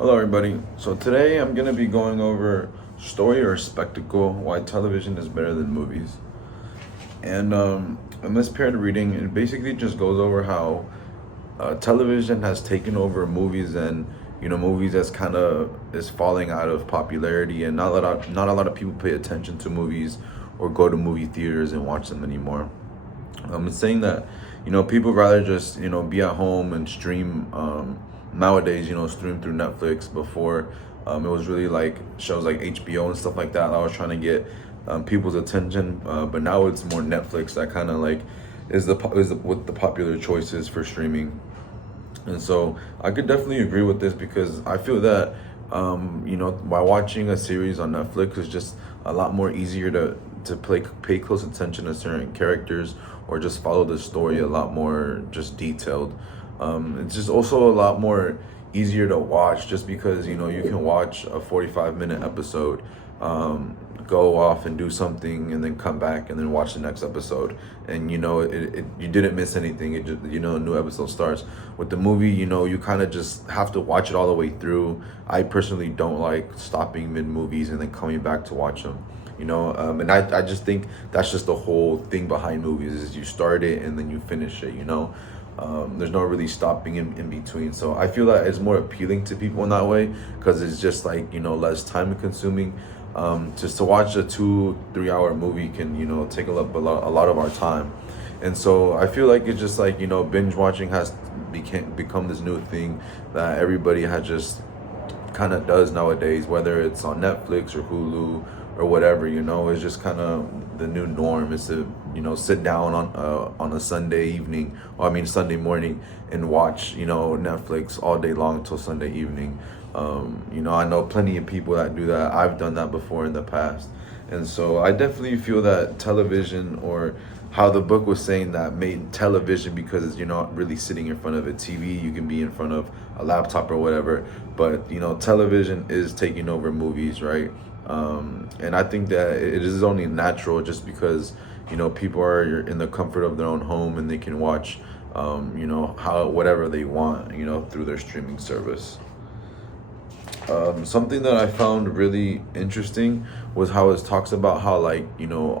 Hello, everybody. So today I'm gonna be going over story or spectacle, why television is better than movies. And in this paired reading, it basically just goes over how television has taken over movies, and movies that's kind of is falling out of popularity, and not a lot of people pay attention to movies or go to movie theaters and watch them anymore. It's saying that people rather just be at home and stream nowadays. Stream through Netflix. Before, it was really like shows like HBO and stuff like that. I was trying to get people's attention, but now it's more Netflix that kind of like what the popular choices for streaming. And so I could definitely agree with this because I feel that by watching a series on Netflix is just a lot more easier to pay close attention to certain characters or just follow the story a lot more just detailed. It's just also a lot more easier to watch just because you can watch a 45-minute episode, go off and do something and then come back and then watch the next episode, and you didn't miss anything. It just a new episode starts. With the movie, you kind of just have to watch it all the way through. I personally don't like stopping mid movies and then coming back to watch them. And I just think that's just the whole thing behind movies is you start it and then you finish it. There's no really stopping in between. So I feel that it's more appealing to people in that way because it's just like less time consuming. Just to watch a 2-3 hour movie can take up a lot of our time. And so I feel like it's just like binge watching has become this new thing that everybody has just kind of does nowadays, whether it's on Netflix or Hulu or whatever. It's just kind of the new norm is to sit down on a Sunday evening, or I mean Sunday morning, and watch Netflix all day long until Sunday evening. I know plenty of people that do that. I've done that before in the past. And so I definitely feel that television, or how the book was saying that made television, because you're not really sitting in front of a TV, you can be in front of a laptop or whatever. But television is taking over movies, right? And I think that it is only natural just because people are in the comfort of their own home and they can watch how whatever they want through their streaming service. Something that I found really interesting was how it talks about how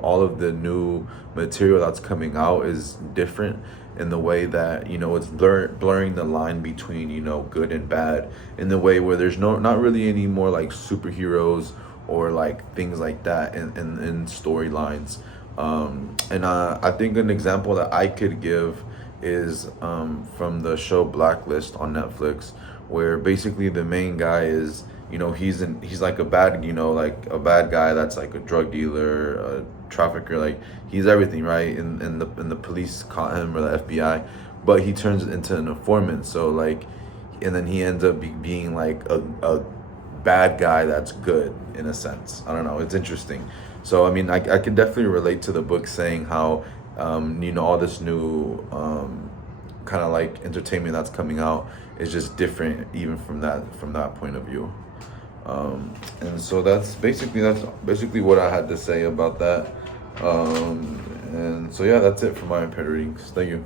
all of the new material that's coming out is different in the way that it's blurring the line between good and bad, in the way where there's not really any more like superheroes or like things like that in storylines. And I think an example that I could give is from the show Blacklist on Netflix, where basically the main guy is he's like a bad guy that's like a drug dealer, a trafficker, like he's everything, right? And the police caught him, or the FBI, but he turns into an informant. So like, and then he ends up being like a bad guy that's good in a sense. I don't know. It's interesting. So I mean, I could definitely relate to the book saying how all this new kind of like entertainment that's coming out is just different, even from that point of view. And so that's basically what I had to say about that. And so yeah, that's it for my impaired readings. Thank you.